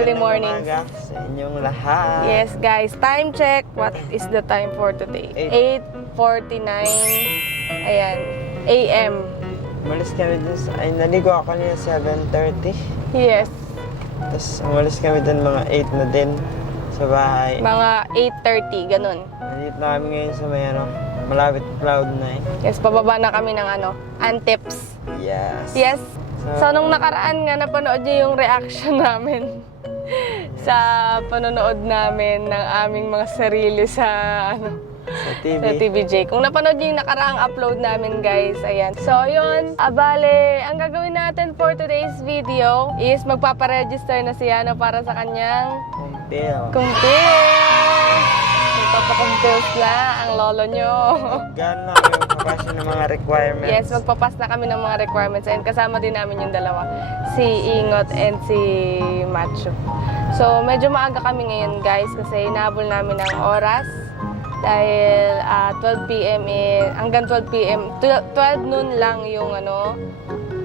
early mornings. Umaga sa inyong lahat. Yes, guys. Time check. What is the time for today? 8:49. Ayan. AM. Umalis kami dun sa... Ay, naligo ako kanina 7:30. Yes. Tapos umalis kami dun mga 8 na din sa bahay. Mga 8:30. Ganun. Nandito na kami ngayon sa may malapit Cloud9. Yes, pababa na kami ng Antips. Yes. Yes. So, nung nakaraan nga, napanood niyo yung reaction namin sa panonood namin ng aming mga sarili sa Sa TV. sa TVJ. Kung napanood niyo yung nakaraang upload namin, guys, ayan. So, yun. Bale, ang gagawin natin for today's video is magpaparegister na si Yano para sa kanyang Kumpil. kumpil. Magpapakumpils na ang lolo nyo. Gano'n yung kapasya ng mga requirements. Yes, magpapas na kami ng mga requirements and kasama din namin yung dalawa, si Ingot and si Macho. So, medyo maaga kami ngayon, guys, kasi inahabol namin ang oras dahil 12 p.m. hanggang 12 p.m. 12 noon lang yung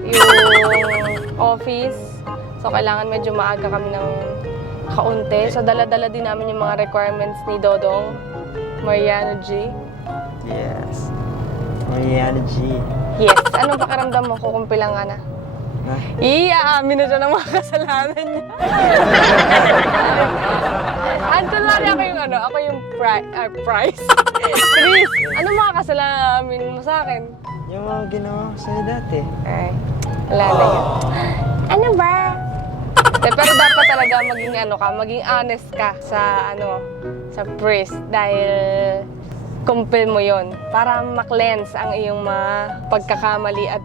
yung office. So, kailangan medyo maaga kami ng kaunti. So, dala-dala din namin yung mga requirements ni Dodong Mariano G. Yes. Mariano G. Yes. Anong pakiramdam mo? Kukumpilang ka na. Aamin na siya ng mga kasalanan niya. Kunwari ako yung price. Chris, ano mga kasalanan mo sa akin? Yung mga ginawa ko sa'yo dati. Ay, wala na yun. Ano ba? Pero dapat talaga maging honest ka sa sa priest dahil kumpil mo yon para ma-cleanse ang iyong mga pagkakamali at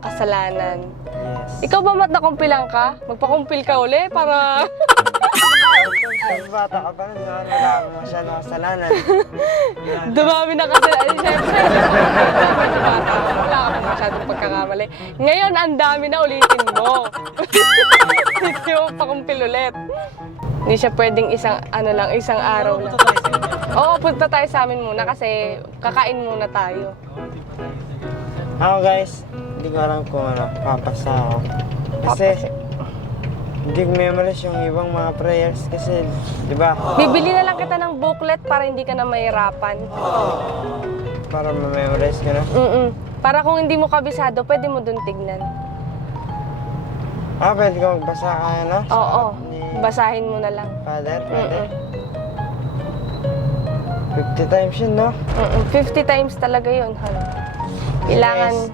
kasalanan. Yes. Ikaw ba nakumpilan ka? Magpakumpil ka uli para... Kung bata ka pa rin, wala mo masyadong kasalanan. Dumami na kasalanan. Siyempre, wala ka pa masyadong pagkakamali. Ngayon, ang dami na ulitin mo. Hindi mo pakumpil ulit. Hindi siya pwedeng isang araw lang. Oo, punta tayo sa amin muna kasi kakain muna tayo. Ako guys, hindi ko alam kung papasa ako. Kasi, hindi ko memorize yung ibang mga prayers kasi, di ba? Bibili na lang kita ng booklet para hindi ka na mahirapan. Para ma-memorize ka na. Para kung hindi mo kabisado, pwede mo dun tignan. Pwede ko magbasa kaya, no? Oo, basahin mo na lang. Father, pwede. 50 times yun, no? 50 times talaga yun, Kailangan... Yes.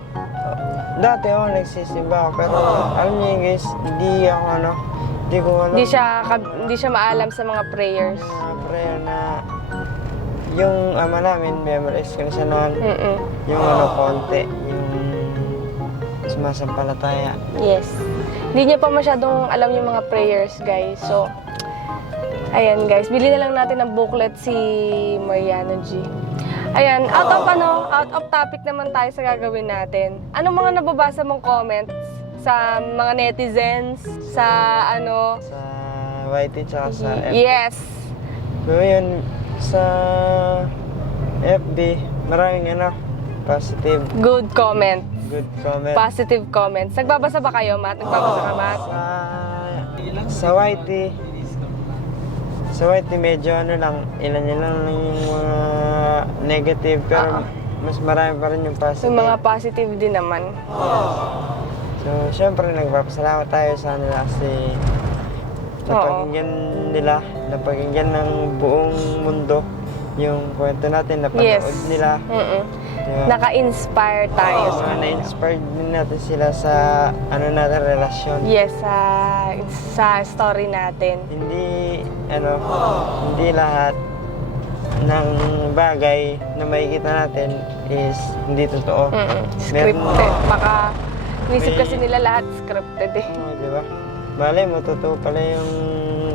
Dati ako nagsisimba ako, pero alam niyo guys, hindi ko alam. Hindi siya maalam sa mga prayers. Mga prayer na yung ama namin, memorize ko na siya noon. Yung konti, yung sumasampalataya. Yes. Hindi niya pa masyadong alam yung mga prayers, guys. So, ayan guys, bili na lang natin ng booklet si Mariano G. Ayan, out of topic naman tayo sa gagawin natin. Anong mga nababasa mong comments sa mga netizens, sa Sa YT tsaka sa FB. Yes. So yun, sa FB, maraming positive. Good comment. Good comment. Positive comments. Nagbabasa ba kayo, Matt? Nagbabasa ka, Matt? Sa YT, medyo ilan lang yung mga negative, pero mas marami pa rin yung positive. Yung mga positive din naman. So, syempre, nagpapasalamat tayo sa kanila kasi napakinggan ng buong mundo yung kwento natin, napanood nila. Diba? Naka-inspire tayo. Na-inspired din natin sila sa relasyon. Yes, sa story natin. Hindi lahat ng bagay na makikita natin is hindi totoo. Scripted. Baka nisip kasi nila lahat scripted eh. Di ba? Malay mo, totoo pala yung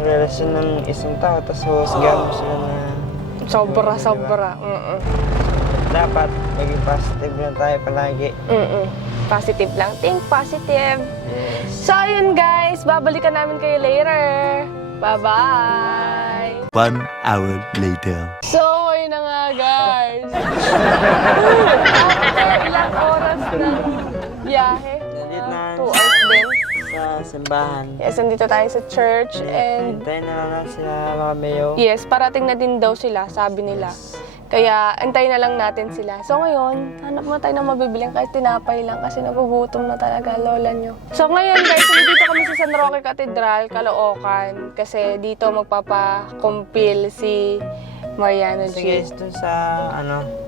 relasyon ng isang tao, tapos husgahan mo sila na... Sobra. Dapat maging positive lang tayo palagi. Positive lang. Think positive. So, yun guys. Babalikan namin kayo later. Bye-bye! 1 hour later. So, ayun na nga guys. After ilang oras ng biyahe, 2 hours din. Sa simbahan. Yes, nandito tayo sa church and Hintayin na lang sila Mami Yo. yes, parating na din daw sila, sabi nila. Kaya antayin na lang natin sila. So ngayon, hanap mo tayo ng mabibiling kahit tinapay lang kasi nagugutom na talaga lola nyo. So ngayon guys, dito kami sa San Roque Cathedral, Caloocan. Kasi dito magpapakumpil si Mariano Kasi G. guys, dun sa,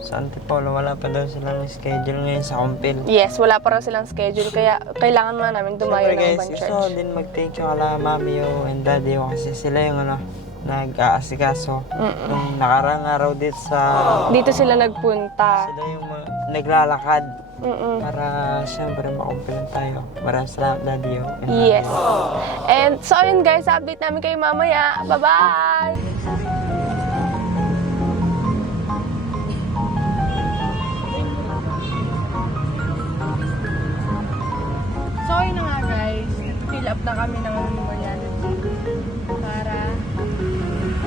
sa Antipolo, wala pa daw silang schedule ngayon sa kumpil. Yes, wala pa raw silang schedule. Kaya kailangan mo namin dumayo Siyempre ng guys, ibang gusto ko church. din mag-thank you kala Mami Yo and Daddy Yo kasi sila yung nag-aasikaso. Nung nakarang araw dito sa... Dito sila nagpunta. Sila yung naglalakad Mm-mm. para siyempre makumpilan tayo. Maraming salamat Daddy Yo. and Yes. Mami Yo. And so ayun guys, update namin kayo mamaya. Bye-bye! So ayun na nga guys, fill up na kami ng Mariano para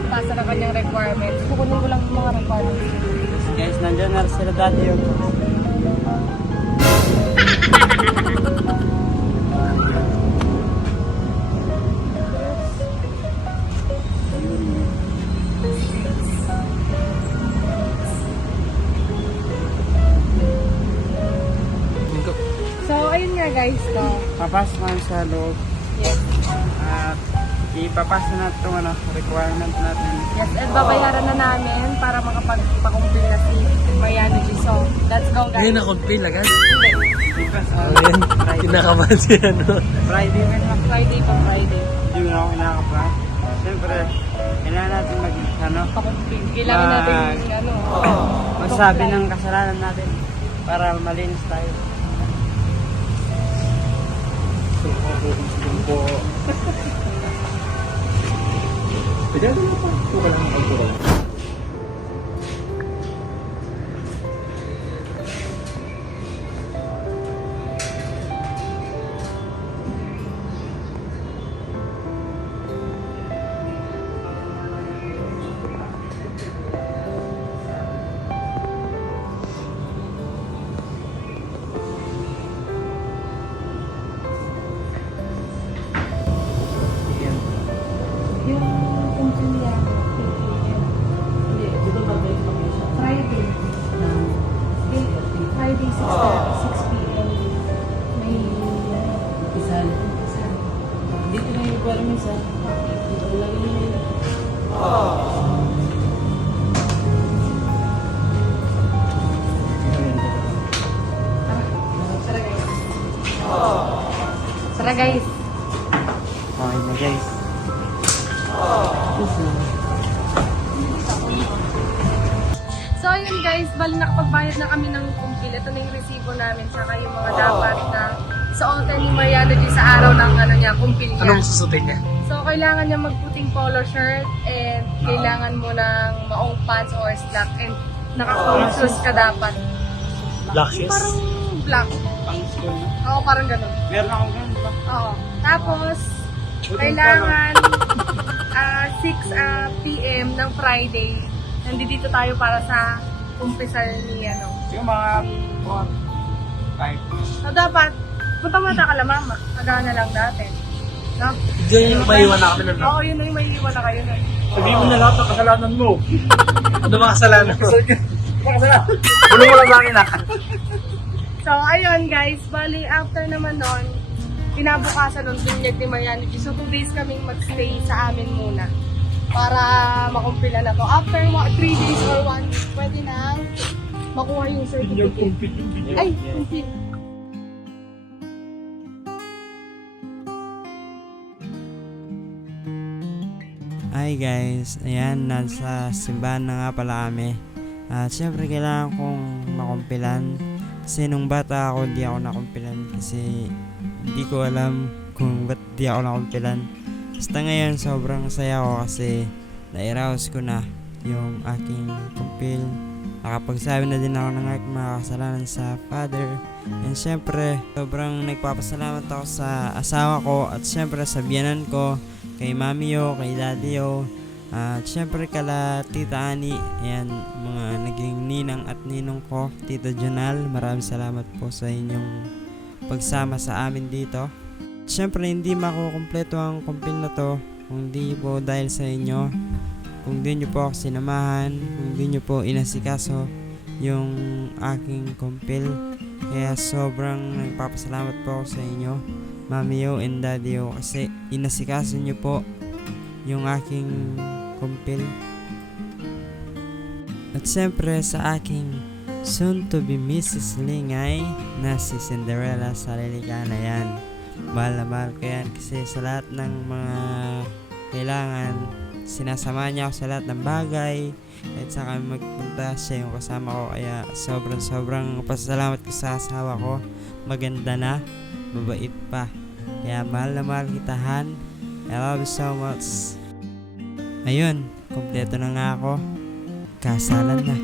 pasa na kanyang requirements. Kukunin ko lang yung mga requirements. Guys, nandiyan na sila Daddy Yo. So ayun nga guys, to. Papasok kami sa loob Yes. at ipapasa natin itong requirement natin. Yes, at babayaran na namin para makapagpakumpil na si Mariano G. So, let's go guys. Ngayon na-compil agad. Because on Ayan, Friday, kinakabahan siya, no? Friday man lang. Friday pa Friday. Hindi mo na ako kinakapa. Siyempre, kailangan natin Pakumpil. Kailangan natin magsabi ng kasalanan natin para malinis tayo. Yung kumpil niya, Friday. Friday, 6 p.m. May Isan. Dito na yung requirements, ha? Dito lang yun. Tara guys. Okay na guys. So yun guys, bali nakapagbayad na kami ng kumpil. Ito na yung resibo namin saka yung mga dapat na suotin ni Mariano G sa araw ng kumpil niya. Anong susutin niya? So kailangan niya magputing polo shirt and kailangan mo ng maong pants or slack and naka-shoes ka dapat. Black shoes? Parang black. Pang school na. Oo, parang ganun. Meron akong ganun ba? Oo. Tapos, kailangan 6 p.m. ng Friday. Nandito tayo para sa umpisal ni Yung mga 5. So dapat, punta mo na ka mama. Agahan na lang natin. No? Diyan yung maiwan na kami na, no? Oo, yun na yung may iwan na kayo na. Sabihin mo na lahat ng kasalanan mo. Ano mga kasalanan mo? Bulong mo lang sa akin, ha? So, ayun guys, bali after naman nun, kinabukasan nun, binyag ni Mariano G. So, 2 days kaming magstay sa amin muna para makumpila na to. After 3 days or 1 week, pwede na makuha yung certificate. Ay, kumpil. Hi guys, ayan, nasa simbahan na nga pala kami. At syempre kailangan kong makumpilan. Kasi nung bata ako, di ako nakumpilan. Kasi hindi ko alam kung ba't di ako nakumpilan. Basta ngayon, sobrang saya ko kasi na-arouse ko na yung aking kumpil. Nakapagsabi na din ako ng aking mga kasalanan sa father. And syempre, sobrang nagpapasalamat ako sa asawa ko at syempre sa biyanan ko, kay Mami Yo, kay Daddy Yo, at syempre kala Tita Ani, ayan, mga naging ninang at ninong ko, Tito Jonal, maraming salamat po sa inyong pagsama sa amin dito. Siyempre, hindi makukumpleto ang kumpil na to kung di po dahil sa inyo. Kung di nyo po ako sinamahan, kung di nyo po inasikaso yung aking kumpil. Kaya sobrang nagpapasalamat po ako sa inyo, Mami Yo and Daddy Yo, kasi inasikaso nyo po yung aking kumpil. At siyempre sa aking soon to be Mrs. Lingay na si Cinderella Salilicana yan. Mahal na mahal ko yan kasi sa lahat ng mga kailangan, sinasama niya ako sa lahat ng bagay. At sa kami magpunta, siya yung kasama ko. Kaya sobrang pasalamat ko sa asawa ko. Maganda na, mabait pa. Kaya mahal na mahal kita, Han. I love you so much. Ayun, kompleto na nga ako. Kasalan na.